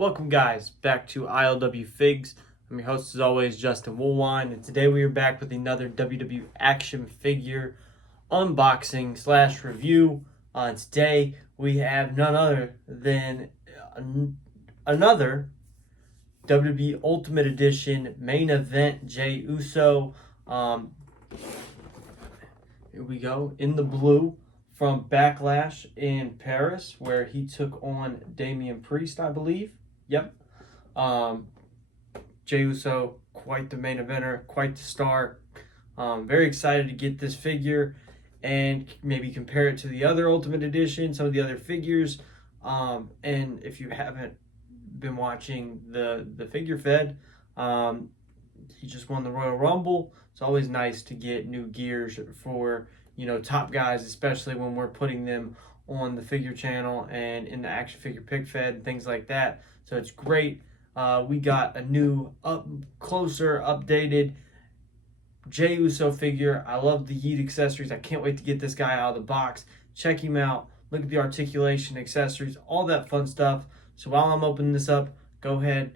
Welcome guys back to ILWFIGZ. I'm your host as always, Justin Woolwine, and today we are back with another WWE action figure unboxing / review. Today we have none other than another WWE Ultimate Edition Main Event JEY Uso. Here we go, in the blue from Backlash in Paris, where he took on Damian Priest, I believe. Yep. JEY Uso, quite the main eventer, quite the star. Very excited to get this figure and maybe compare it to the other Ultimate Edition, some of the other figures. And if you haven't been watching the Figure Fed, he just won the Royal Rumble. It's always nice to get new gears for, top guys, especially when we're putting them on the figure channel and in the action figure pick fed and things like that. So it's great. We got a new closer updated JEY Uso figure. I love the Yeet accessories. I can't wait to get this guy out of the box. Check him out. Look at the articulation, accessories, all that fun stuff. So while I'm opening this up, go ahead,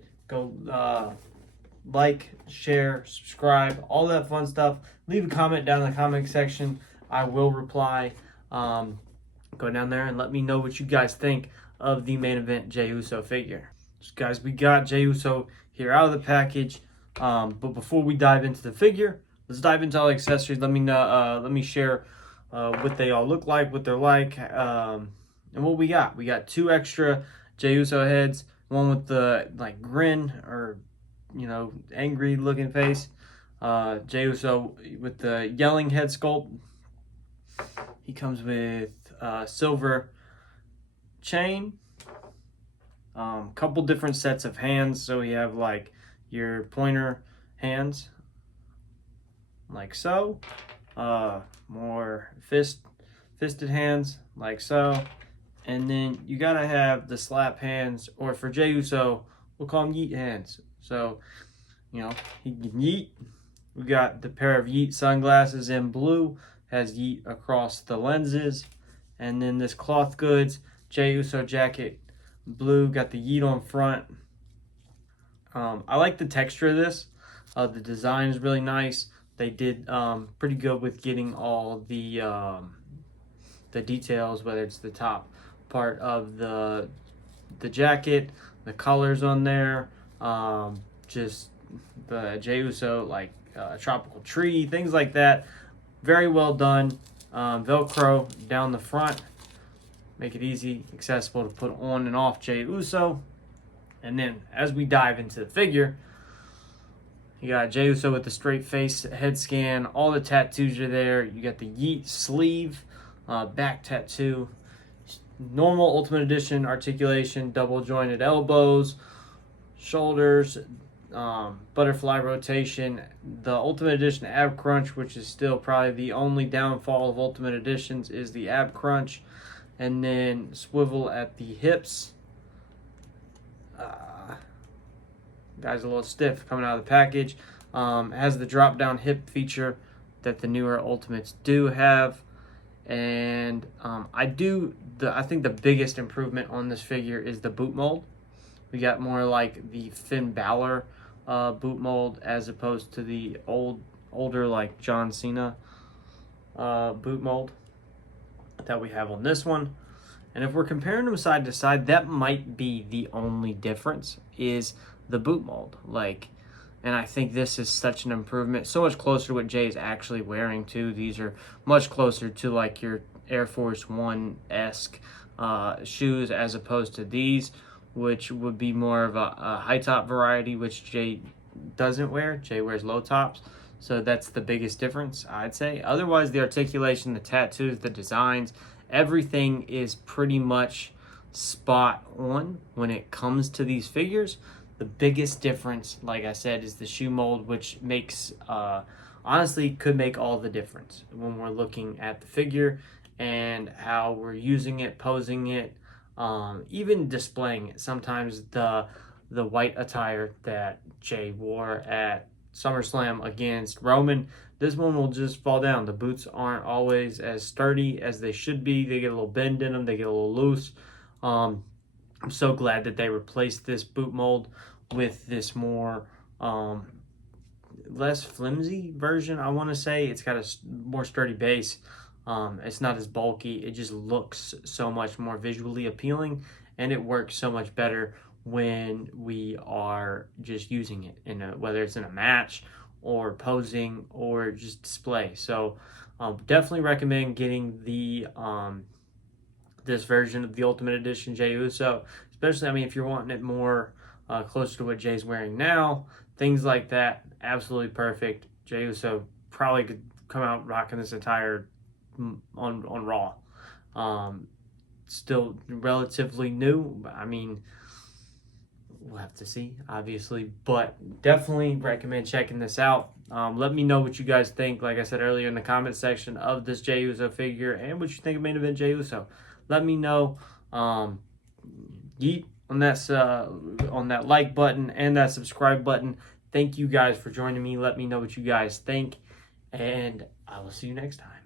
like, share, subscribe, all that fun stuff. Leave a comment down in the comment section. I will reply. Go down there and let me know what you guys think of the main event JEY Uso figure. So guys, we got JEY Uso here out of the package. But before we dive into the figure, let's dive into all the accessories. Let me share what they all look like, what they're like, and what we got. We got 2 extra JEY Uso heads, one with the grin or angry looking face. JEY Uso with the yelling head sculpt. He comes with silver chain, couple different sets of hands. So we have your pointer hands, like so, more fisted hands, like so, and then you gotta have the slap hands, or for JEY Uso, we'll call them yeet hands. So, he can yeet. We got the pair of yeet sunglasses in blue, has yeet across the lenses, and then this cloth goods JEY Uso jacket, blue, got the yeet on front. I like the texture of this. The design is really nice. They did pretty good with getting all the details, whether it's the top part of the jacket, the colors on there, just the JEY Uso tropical tree, things like that. Very well done. Velcro down the front, make it easy, accessible to put on and off JEY Uso. And then as we dive into the figure, you got JEY Uso with the straight face head scan. All the tattoos are there. You got the yeet sleeve, back tattoo, normal Ultimate Edition articulation, double jointed elbows, shoulders, butterfly rotation, the Ultimate Edition ab crunch, which is still probably the only downfall of Ultimate Editions, is the ab crunch, and then swivel at the hips. Guy's a little stiff coming out of the package. Has the drop down hip feature that the newer Ultimates do have, and I think the biggest improvement on this figure is the boot mold. We got more like the Finn Balor boot mold, as opposed to the older John Cena boot mold that we have on this one. And if we're comparing them side to side, that might be the only difference, is the boot mold. And I think this is such an improvement, so much closer to what Jay is actually wearing too. These are much closer to your Air Force One-esque shoes, as opposed to these, which would be more of a high top variety, which Jay doesn't wear. Jay wears low tops. So that's the biggest difference, I'd say. Otherwise, the articulation, the tattoos, the designs, everything is pretty much spot on when it comes to these figures. The biggest difference, like I said, is the shoe mold, which makes, honestly, could make all the difference when we're looking at the figure and how we're using it, posing it, even displaying it. Sometimes the white attire that Jay wore at SummerSlam against Roman, this one will just fall down. The boots aren't always as sturdy as they should be. They get a little bend in them. They get a little loose. I'm so glad that they replaced this boot mold with this more less flimsy version. I want to say it's got a more sturdy base. It's not as bulky. It just looks so much more visually appealing, and it works so much better when we are just using it in whether it's in a match or posing or just display. So definitely recommend getting the this version of the Ultimate Edition JEY Uso, especially, I mean, if you're wanting it more closer to what Jay's wearing now, things like that, absolutely perfect. JEY Uso probably could come out rocking this attire on Raw. Still relatively new. I mean, we'll have to see, obviously, but definitely recommend checking this out. Let me know what you guys think, like I said earlier, in the comment section of this JEY Uso figure, and what you think of Main Event JEY Uso. Let me know. Yeet on that like button and that subscribe button. Thank you guys for joining me. Let me know what you guys think, and I will see you next time.